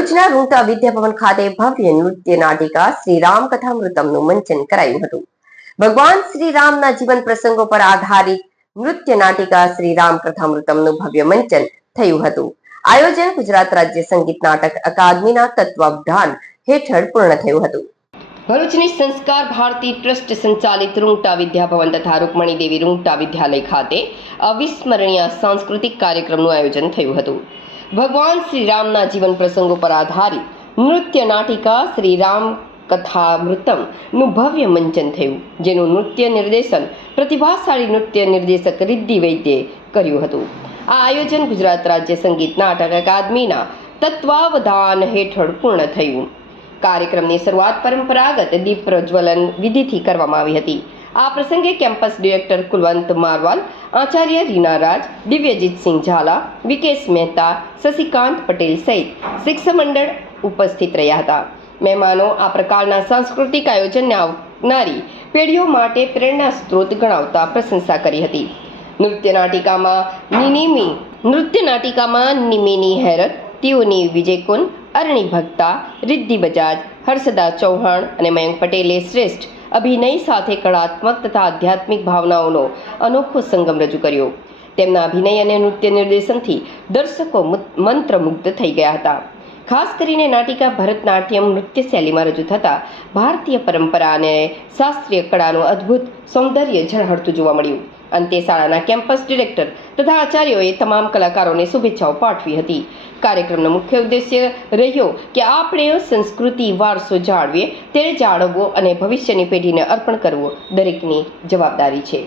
ભરૂચના રૂંગટા વિદ્યાભવન ખાતે ભવ્ય નૃત્ય નાટિકા શ્રી રામ કથામૃતમનું મંચન કરાયું હતું. ભગવાન શ્રી રામના જીવન પ્રસંગો પર આધારિત નૃત્ય નાટિકા શ્રી રામ કથામૃતમનું ભવ્ય મંચન થયું હતું. આયોજન ગુજરાત રાજ્ય સંગીત નાટક અકાદમીના તત્વાવધાન હેઠળ પૂર્ણ થયું હતું. ભરૂચની સંસ્કાર ભારતી ટ્રસ્ટ સંચાલિત રૂંગટા વિદ્યાભવન તથા રૂકમણી દેવી રૂંગટા વિદ્યાલય ખાતે અવિસ્મરણીય સાંસ્કૃતિક કાર્યક્રમનું આયોજન થયું હતું. ભગવાન શ્રી રામના જીવન પ્રસંગો પર આધારિત નૃત્ય નાટિકા શ્રી રામ કથામૃતમનું ભવ્ય મંચન થયું, જેનું નૃત્ય નિર્દેશન પ્રતિભાશાળી નૃત્ય નિર્દેશક રિદ્ધિ વૈદ્યે કર્યું હતું. આ આયોજન ગુજરાત રાજ્ય સંગીત નાટક અકાદમીના તત્વાવધાન હેઠળ પૂર્ણ થયું. કાર્યક્રમની શરૂઆત પરંપરાગત દીપ પ્રજ્વલન વિધિથી કરવામાં આવી હતી. આ પ્રસંગે campus director Kulavut મારવાલ, Acharya Reena રાજ, દિવ્યજીતસિંહ ઝાલા, વિકેશ મહેતા, શશિકાંત પટેલ સહિત શિક્ષક મંડળ ઉપસ્થિત રહ્યા હતા. મહેમાનો આ પ્રકારના સાંસ્કૃતિક આયોજનને આવનારી પેઢીઓ માટે પ્રેરણા સ્ત્રોત ગણાવતા પ્રશંસા કરી હતી. નૃત્ય નાટિકામાં નિમિની હેરત, તિયોની વિજયકુંડ, અરણી ભક્તા, રિદ્ધિ બજાજ, હર્ષદા ચૌહાણ અને મયંક પટેલે શ્રેષ્ઠ અભિનય સાથે કળાત્મક તથા આધ્યાત્મિક ભાવનાઓનો અનોખો સંગમ રજૂ કર્યો. તેમના અભિનય અને નૃત્ય નિર્દેશનથી દર્શકો મંત્રમુગ્ધ થઈ ગયા હતા. ખાસ કરીને નાટિકા ભરતનાટ્યમ નૃત્ય શૈલીમાં રજૂ થતા ભારતીય પરંપરા અને શાસ્ત્રીય કળાનું અદ્ભુત સૌંદર્ય ઝળહળતું જોવા મળ્યું. અંતે શાળાના કેમ્પસ ડિરેક્ટર તથા આચાર્યોએ તમામ કલાકારોને શુભેચ્છાઓ પાઠવી હતી. કાર્યક્રમનો મુખ્ય ઉદ્દેશ્ય રહ્યો કે આપણે સંસ્કૃતિ વારસો જાળવીએ, તેને જાળવવો અને ભવિષ્યની પેઢીને અર્પણ કરવો દરેકની જવાબદારી છે.